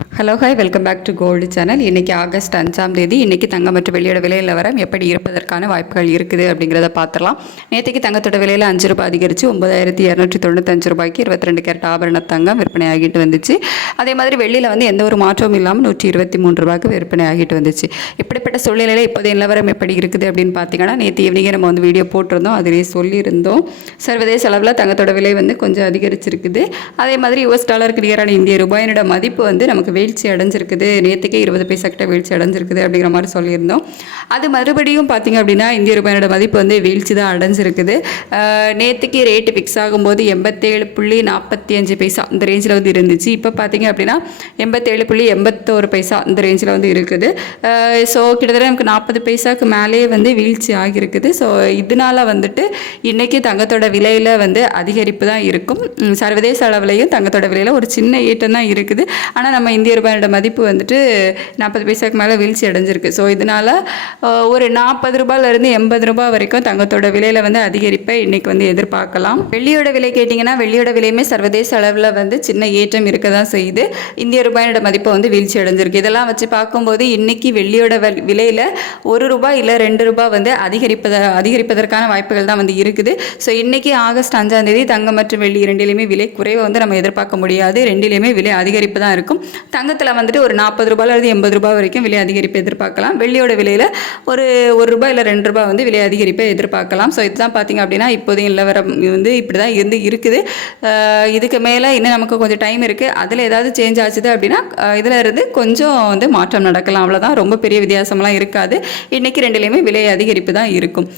Hello hi welcome back to gold channel. இன்றைக்கி August 5ஆம் தேதி. இன்றைக்கி தங்கம் மற்றும் வெள்ளியோட விலை நிலவரம் எப்படி இருப்பதற்கான வாய்ப்புகள் இருக்குது அப்படிங்கிறத பார்த்துடலாம். நேற்றுக்கு தங்கத்தோட விலையில் 5 ரூபாய் அதிகரித்து 9295 ரூபாய்க்கு 22 கேரட் ஆபரண தங்கம் விற்பனை ஆகிட்டு வந்துச்சு. அதே மாதிரி வெள்ளியில் வந்து எந்த ஒரு மாற்றமும் இல்லாமல் 123 ரூபாய்க்கு விற்பனை ஆகிட்டு வந்துச்சு. இப்படிப்பட்ட சூழ்நிலையில் இப்போதைய நிலவரம் எப்படி இருக்குது அப்படின்னு பார்த்தீங்கன்னா, நேற்று ஈவினிங்கே நம்ம வந்து வீடியோ போட்டிருந்தோம், அதிலே சொல்லியிருந்தோம். சர்வதேச அளவில் தங்கத்தோட விலை வந்து கொஞ்சம் அதிகரிச்சிருக்குது. அதே மாதிரி US டாலருக்கு நிகரான இந்திய ரூபாயினோட மதிப்பு வந்து நமக்கு வீழ்ச்சி அடைஞ்சிருக்குது. நேற்றுக்கே 20 பைசா கிட்ட வீழ்ச்சி அடைஞ்சிருக்குது அப்படிங்கிற மாதிரி சொல்லியிருந்தோம். அது மறுபடியும் பார்த்திங்க அப்படின்னா இந்திய ரூபாயோட மதிப்பு வந்து வீழ்ச்சி தான் அடைஞ்சிருக்குது. நேற்றுக்கு ரேட்டு ஃபிக்ஸ் ஆகும்போது 87.45 பைசா இந்த ரேஞ்சில் வந்து இருந்துச்சு. இப்போ பார்த்திங்க அப்படின்னா 87.81 பைசா இந்த ரேஞ்சில் வந்து இருக்குது. ஸோ கிட்டத்தட்ட நமக்கு 40 பைசாவுக்கு மேலே வந்து வீழ்ச்சி ஆகியிருக்குது. ஸோ இதனால் வந்துட்டு இன்றைக்கி தங்கத்தோட விலையில் வந்து அதிகரிப்பு தான் இருக்கும். சர்வதேச அளவுலையும் தங்கத்தோட விலையில் ஒரு சின்ன ஏற்றம் தான் இருக்குது. ஆனால் நம்ம இந்திய ரூபாயோட மதிப்பு வந்துட்டு 40 பைசாக்கு மேலே வீழ்ச்சி அடைஞ்சிருக்கு. ஸோ இதனால் ஒரு 40 ரூபாயிலிருந்து 80 ரூபாய் வரைக்கும் தங்கத்தோட விலையில் வந்து அதிகரிப்பை இன்றைக்கி வந்து எதிர்பார்க்கலாம். வெள்ளியோட விலை கேட்டிங்கன்னா வெள்ளியோட விலையுமே சர்வதேச அளவில் வந்து சின்ன ஏற்றம் இருக்க தான் செய்யுது. இந்திய ரூபாயோட மதிப்பு வந்து வீழ்ச்சி அடைஞ்சிருக்கு. இதெல்லாம் வச்சு பார்க்கும்போது இன்றைக்கி வெள்ளியோட விலையில் 1 ரூபாய் இல்லை 2 ரூபாய் வந்து அதிகரிப்பதற்கான வாய்ப்புகள் தான் வந்து இருக்குது. ஸோ இன்றைக்கி ஆகஸ்ட் 5ஆம் தேதி தங்கம் மற்றும் வெள்ளி இரண்டிலையுமே விலை குறைவை வந்து நம்ம எதிர்பார்க்க முடியாது. ரெண்டிலையுமே விலை அதிகரிப்பு தான் இருக்கும். தங்கத்தில் வந்துட்டு ஒரு 40 ரூபாயிலிருந்து 80 ரூபாய் வரைக்கும் விலை அதிகரிப்பை எதிர்பார்க்கலாம். வெள்ளியோட விலையில் ஒரு 1 ரூபாய் இல்லை 2 ரூபாய் வந்து விலை அதிகரிப்பை எதிர்பார்க்கலாம். ஸோ இதுதான் பார்த்திங்க அப்படின்னா இப்போதைய நிலவரம் வந்து இப்படி தான் இருக்குது. இதுக்கு மேலே இன்னும் நமக்கு கொஞ்சம் டைம் இருக்குது. அதில் ஏதாவது சேஞ்ச் ஆச்சுது அப்படின்னா இதில் இருந்து கொஞ்சம் வந்து மாற்றம் நடக்கலாம். அவ்வளோதான், ரொம்ப பெரிய வித்தியாசம்லாம் இருக்காது. இன்றைக்கி ரெண்டுலேயுமே விலை அதிகரிப்பு தான் இருக்கும்.